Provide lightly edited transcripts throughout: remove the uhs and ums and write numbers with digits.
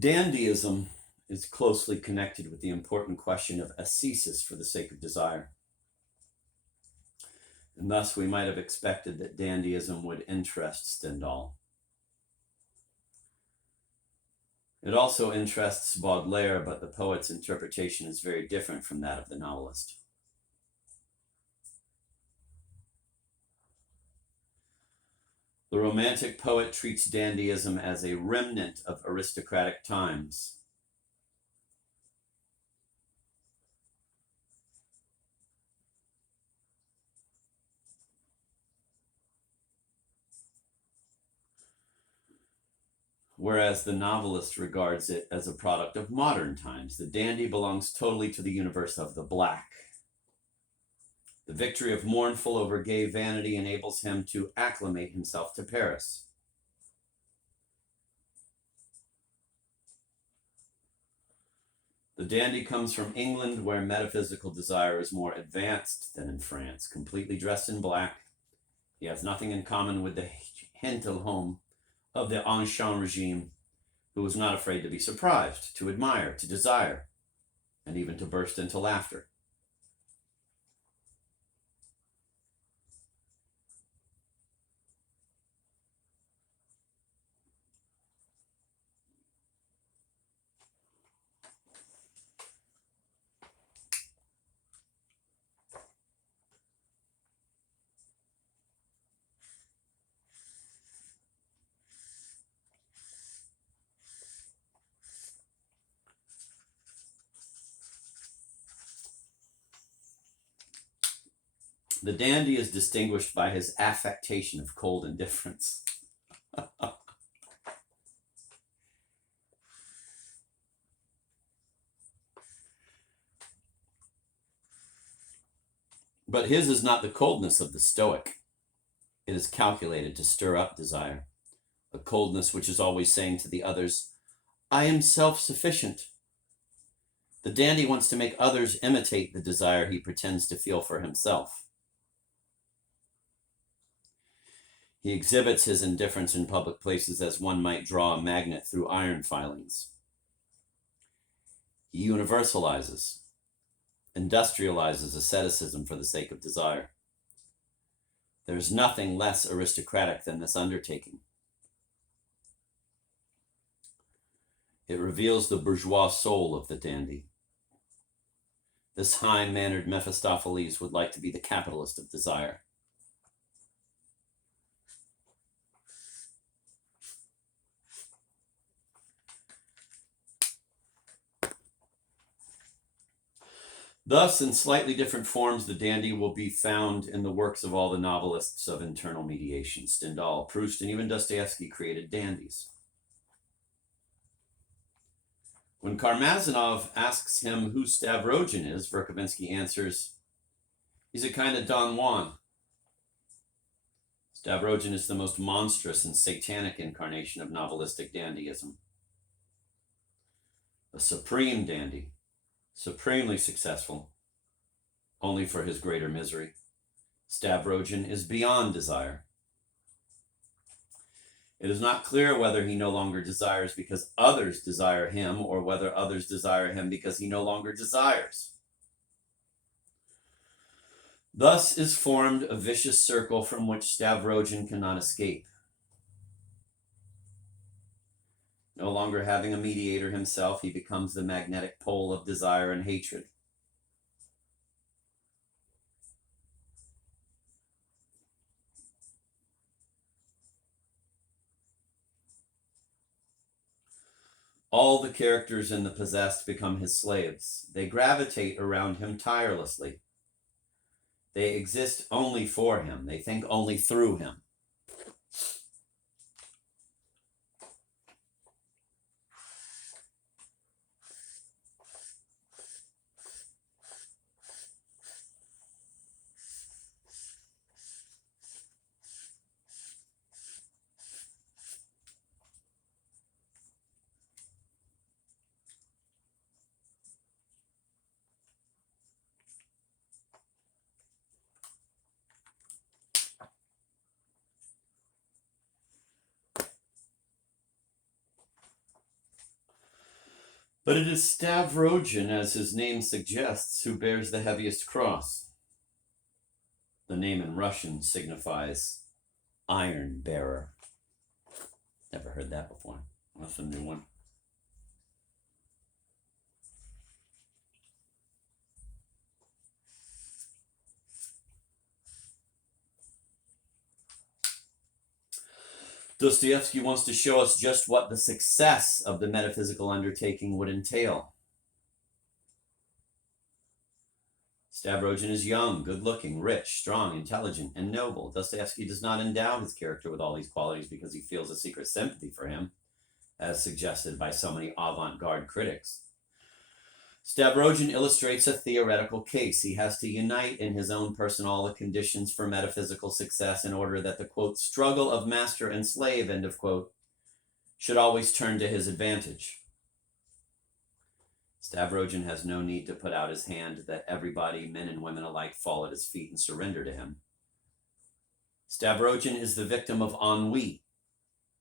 Dandyism is closely connected with the important question of ascesis for the sake of desire. And thus we might have expected that dandyism would interest Stendhal. It also interests Baudelaire, but the poet's interpretation is very different from that of the novelist. The Romantic poet treats dandyism as a remnant of aristocratic times. Whereas the novelist regards it as a product of modern times. The dandy belongs totally to the universe of the black. The victory of Mournful over gay vanity enables him to acclimate himself to Paris. The dandy comes from England, where metaphysical desire is more advanced than in France. Completely dressed in black, he has nothing in common with the gentilhomme of the Ancien regime, who was not afraid to be surprised, to admire, to desire, and even to burst into laughter. The dandy is distinguished by his affectation of cold indifference. But his is not the coldness of the Stoic. It is calculated to stir up desire, a coldness which is always saying to the others, I am self-sufficient. The dandy wants to make others imitate the desire he pretends to feel for himself. He exhibits his indifference in public places as one might draw a magnet through iron filings. He universalizes, industrializes asceticism for the sake of desire. There is nothing less aristocratic than this undertaking. It reveals the bourgeois soul of the dandy. This high-mannered Mephistopheles would like to be the capitalist of desire. Thus, in slightly different forms, the dandy will be found in the works of all the novelists of internal mediation. Stendhal, Proust, and even Dostoevsky created dandies. When Karmazinov asks him who Stavrogin is, Verkovensky answers, he's a kind of Don Juan. Stavrogin is the most monstrous and satanic incarnation of novelistic dandyism. A supreme dandy, supremely successful, only for his greater misery. Stavrogin is beyond desire. It is not clear whether he no longer desires because others desire him, or whether others desire him because he no longer desires. Thus is formed a vicious circle from which Stavrogin cannot escape. No longer having a mediator himself, he becomes the magnetic pole of desire and hatred. All the characters in The Possessed become his slaves. They gravitate around him tirelessly. They exist only for him. They think only through him. But it is Stavrogen, as his name suggests, who bears the heaviest cross. The name in Russian signifies iron bearer. Never heard that before. That's a new one. Dostoevsky wants to show us just what the success of the metaphysical undertaking would entail. Stavrogen is young, good-looking, rich, strong, intelligent, and noble. Dostoevsky does not endow his character with all these qualities because he feels a secret sympathy for him, as suggested by so many avant-garde critics. Stavrogen illustrates a theoretical case. He has to unite in his own person all the conditions for metaphysical success in order that the, quote, struggle of master and slave, end of quote, should always turn to his advantage. Stavrogen has no need to put out his hand that everybody, men and women alike, fall at his feet and surrender to him. Stavrogen is the victim of ennui.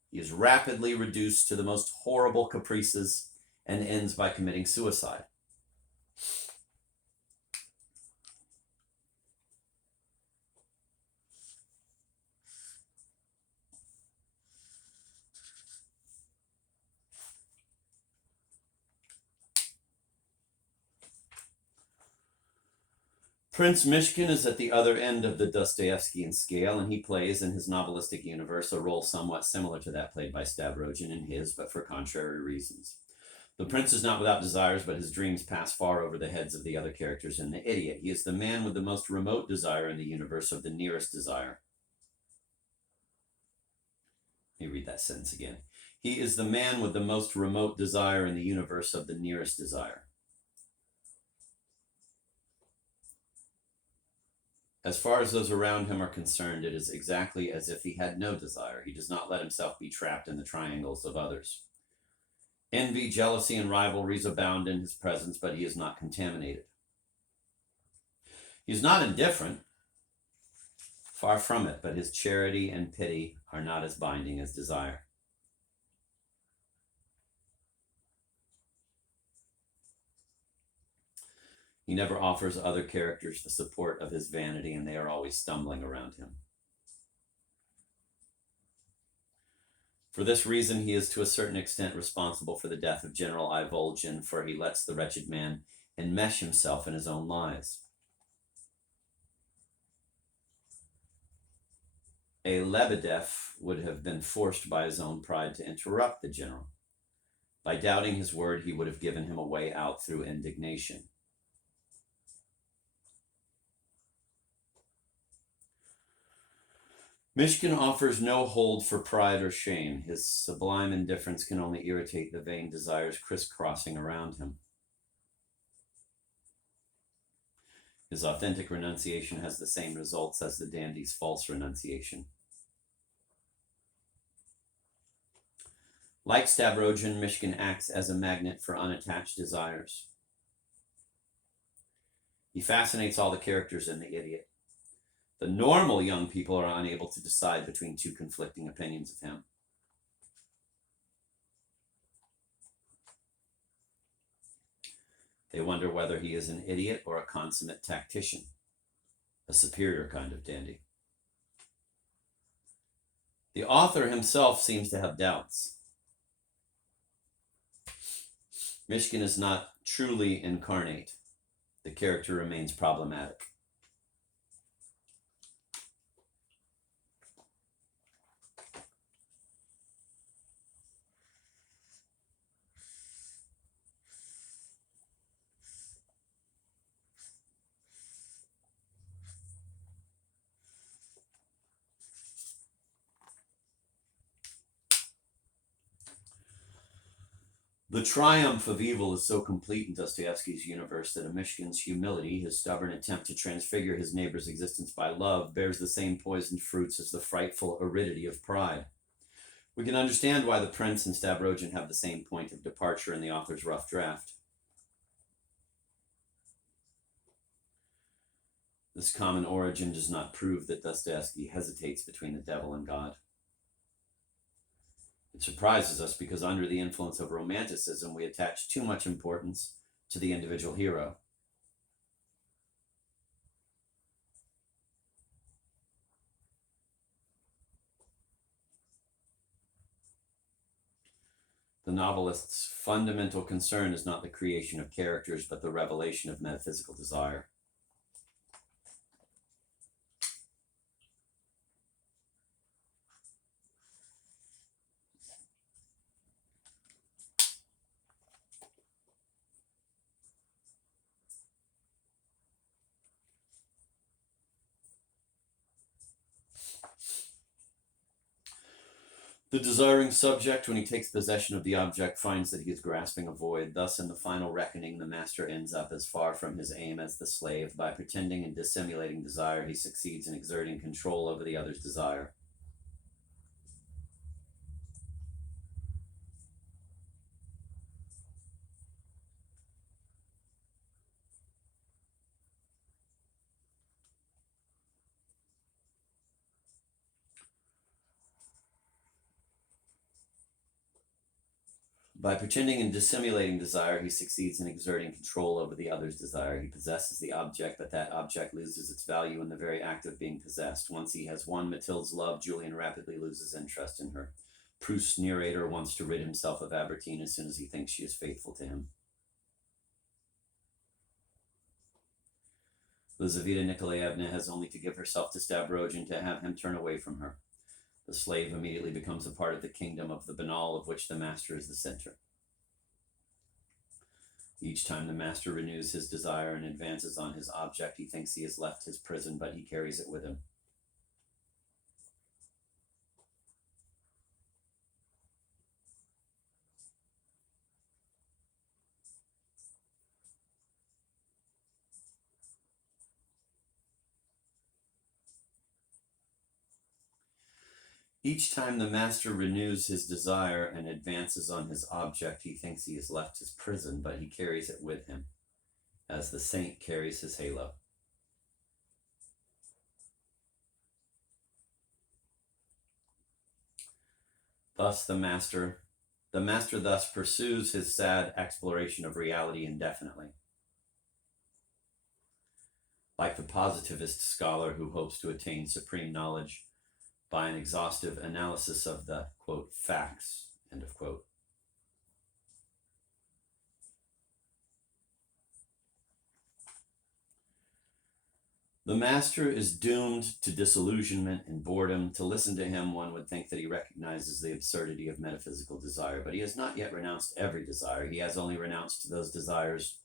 He is rapidly reduced to the most horrible caprices and ends by committing suicide. Prince Mishkin is at the other end of the Dostoevskian scale, and he plays in his novelistic universe a role somewhat similar to that played by Stavrogen in his, but for contrary reasons. The prince is not without desires, but his dreams pass far over the heads of the other characters in The Idiot. He is the man with the most remote desire in the universe of the nearest desire. Let me read that sentence again. He is the man with the most remote desire in the universe of the nearest desire. As far as those around him are concerned, it is exactly as if he had no desire. He does not let himself be trapped in the triangles of others. Envy, jealousy, and rivalries abound in his presence, but he is not contaminated. He is not indifferent, far from it, but his charity and pity are not as binding as desire. He never offers other characters the support of his vanity, and they are always stumbling around him. For this reason, he is to a certain extent responsible for the death of General Ivolgin, for he lets the wretched man enmesh himself in his own lies. A Lebedev would have been forced by his own pride to interrupt the general. By doubting his word, he would have given him a way out through indignation. Mishkin offers no hold for pride or shame. His sublime indifference can only irritate the vain desires crisscrossing around him. His authentic renunciation has the same results as the dandy's false renunciation. Like Stavrogen, Mishkin acts as a magnet for unattached desires. He fascinates all the characters in The Idiot. The normal young people are unable to decide between two conflicting opinions of him. They wonder whether he is an idiot or a consummate tactician, a superior kind of dandy. The author himself seems to have doubts. Mishkin is not truly incarnate. The character remains problematic. The triumph of evil is so complete in Dostoevsky's universe that Mishkin's humility, his stubborn attempt to transfigure his neighbor's existence by love, bears the same poisoned fruits as the frightful aridity of pride. We can understand why the prince and Stavrogen have the same point of departure in the author's rough draft. This common origin does not prove that Dostoevsky hesitates between the devil and God. It surprises us because under the influence of Romanticism, we attach too much importance to the individual hero. The novelist's fundamental concern is not the creation of characters, but the revelation of metaphysical desire. The desiring subject, when he takes possession of the object, finds that he is grasping a void. Thus, in the final reckoning, the master ends up as far from his aim as the slave. By pretending and dissimulating desire, he succeeds in exerting control over the other's desire. By pretending and dissimulating desire, he succeeds in exerting control over the other's desire. He possesses the object, but that object loses its value in the very act of being possessed. Once he has won Mathilde's love, Julian rapidly loses interest in her. Proust's narrator wants to rid himself of Albertine as soon as he thinks she is faithful to him. Lizaveta Nikolaevna has only to give herself to Stavrogin to have him turn away from her. The slave immediately becomes a part of the kingdom of the banal, of which the master is the center. Each time the master renews his desire and advances on his object, he thinks he has left his prison, but he carries it with him. Each time the master renews his desire and advances on his object, he thinks he has left his prison, but he carries it with him, as the saint carries his halo. Thus the master thus pursues his sad exploration of reality indefinitely. Like the positivist scholar who hopes to attain supreme knowledge by an exhaustive analysis of the, quote, facts, end of quote. The master is doomed to disillusionment and boredom. To listen to him, one would think that he recognizes the absurdity of metaphysical desire, but he has not yet renounced every desire. He has only renounced those desires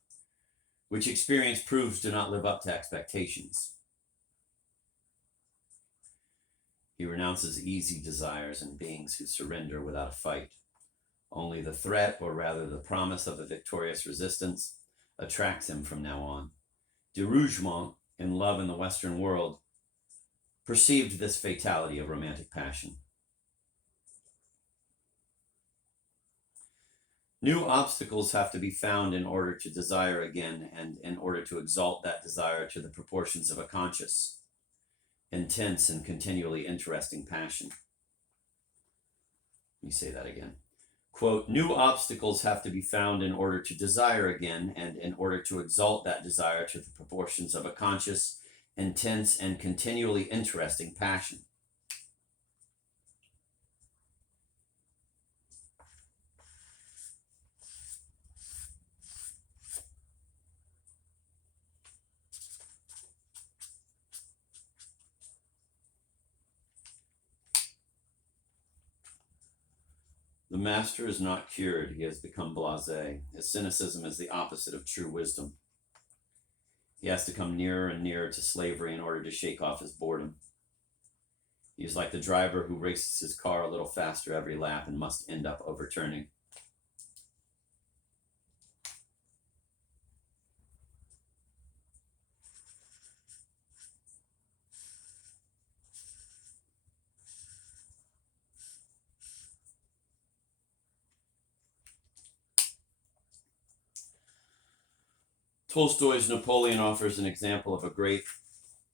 which experience proves do not live up to expectations. He renounces easy desires and beings who surrender without a fight. Only the threat, or rather the promise of a victorious resistance, attracts him from now on. De Rougemont, in Love in the Western World, perceived this fatality of romantic passion. New obstacles have to be found in order to desire again, and in order to exalt that desire to the proportions of a conscious, intense, and continually interesting passion. Let me say that again. Quote, new obstacles have to be found in order to desire again, and in order to exalt that desire to the proportions of a conscious, intense, and continually interesting passion. The master is not cured, he has become blasé. His cynicism is the opposite of true wisdom. He has to come nearer and nearer to slavery in order to shake off his boredom. He is like the driver who races his car a little faster every lap and must end up overturning. Tolstoy's Napoleon offers an example of a great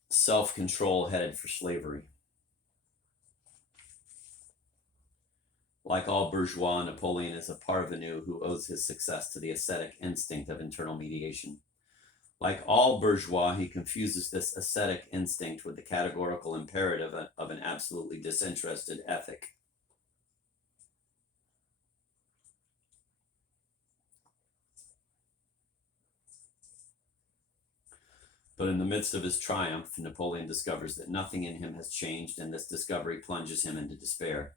self-control headed for slavery. Like all bourgeois, Napoleon is a parvenu who owes his success to the ascetic instinct of internal mediation. Like all bourgeois, he confuses this ascetic instinct with the categorical imperative of an absolutely disinterested ethic. But in the midst of his triumph, Napoleon discovers that nothing in him has changed, and this discovery plunges him into despair.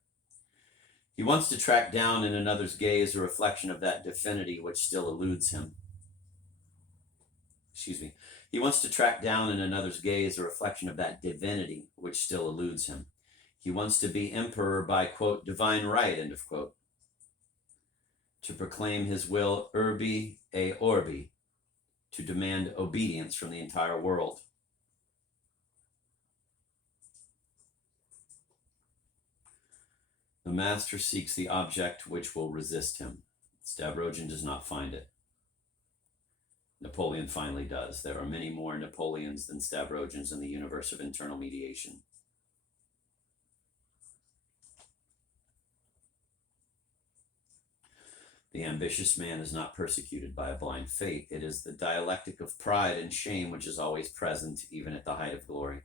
He wants to track down in another's gaze a reflection of that divinity which still eludes him. He wants to track down in another's gaze a reflection of that divinity which still eludes him. He wants to be emperor by, quote, divine right, end of quote. To proclaim his will urbi et orbi, to demand obedience from the entire world. The master seeks the object which will resist him. Stavrogin does not find it. Napoleon finally does. There are many more Napoleons than Stavrogins in the universe of internal mediation. The ambitious man is not persecuted by a blind fate. It is the dialectic of pride and shame which is always present, even at the height of glory.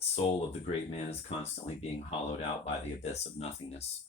The soul of the great man is constantly being hollowed out by the abyss of nothingness.